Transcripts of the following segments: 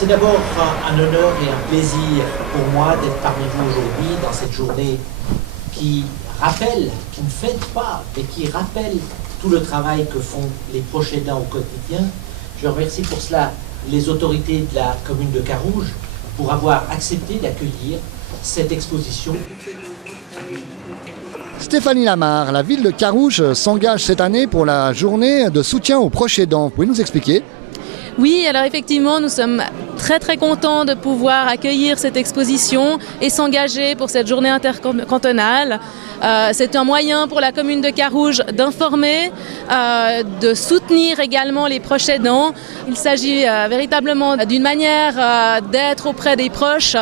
C'est d'abord un honneur et un plaisir pour moi d'être parmi vous aujourd'hui dans cette journée qui rappelle, qui ne fête pas, mais qui rappelle tout le travail que font les proches aidants au quotidien. Je remercie pour cela les autorités de la commune de Carouge pour avoir accepté d'accueillir cette exposition. Stéphanie Lamarre, la ville de Carouge s'engage cette année pour la journée de soutien aux proches aidants. Vous pouvez nous expliquer ? Oui, alors effectivement, nous sommes très contents de pouvoir accueillir cette exposition et s'engager pour cette journée intercantonale. C'est un moyen pour la commune de Carouge d'informer, de soutenir également les proches aidants. Il s'agit véritablement d'une manière d'être auprès des proches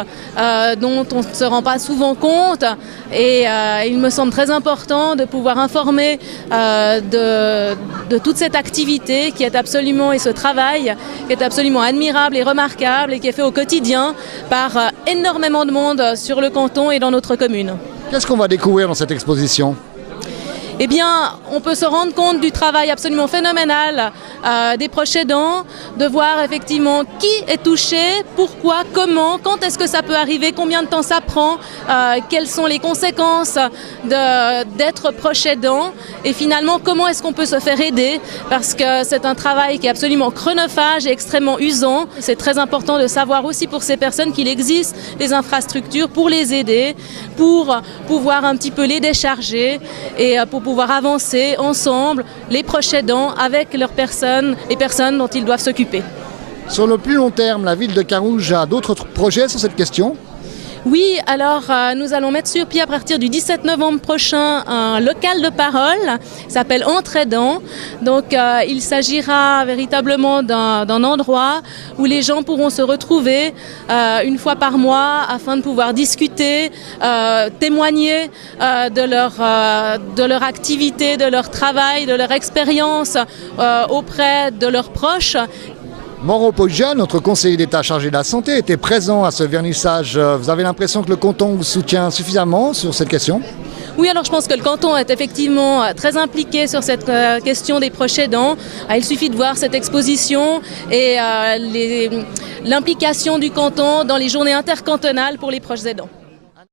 dont on ne se rend pas souvent compte. Et il me semble très important de pouvoir informer de toute cette activité qui est absolument, et ce travail qui est absolument admirable et remarquable et qui est fait au quotidien par énormément de monde sur le canton et dans notre commune. Qu'est-ce qu'on va découvrir dans cette exposition ? Eh bien, on peut se rendre compte du travail absolument phénoménal des proches aidants, de voir effectivement qui est touché, pourquoi, comment, quand est-ce que ça peut arriver, combien de temps ça prend, quelles sont les conséquences d'être proche aidant et finalement comment est-ce qu'on peut se faire aider parce que c'est un travail qui est absolument chronophage et extrêmement usant. C'est très important de savoir aussi pour ces personnes qu'il existe des infrastructures pour les aider, pour pouvoir un petit peu les décharger et pour pouvoir avancer ensemble, les proches aidants, avec les personnes dont ils doivent s'occuper. Sur le plus long terme, la ville de Carouge a d'autres projets sur cette question ? Oui, alors nous allons mettre sur pied à partir du 17 novembre prochain un local de parole, qui s'appelle Entre aidants. Donc il s'agira véritablement d'un endroit où les gens pourront se retrouver une fois par mois afin de pouvoir discuter, témoigner de leur activité, de leur travail, de leur expérience auprès de leurs proches. Mauro Poggia, notre conseiller d'État chargé de la santé, était présent à ce vernissage. Vous avez l'impression que le canton vous soutient suffisamment sur cette question ? Oui, alors je pense que le canton est effectivement très impliqué sur cette question des proches aidants. Il suffit de voir cette exposition et l'implication du canton dans les journées intercantonales pour les proches aidants.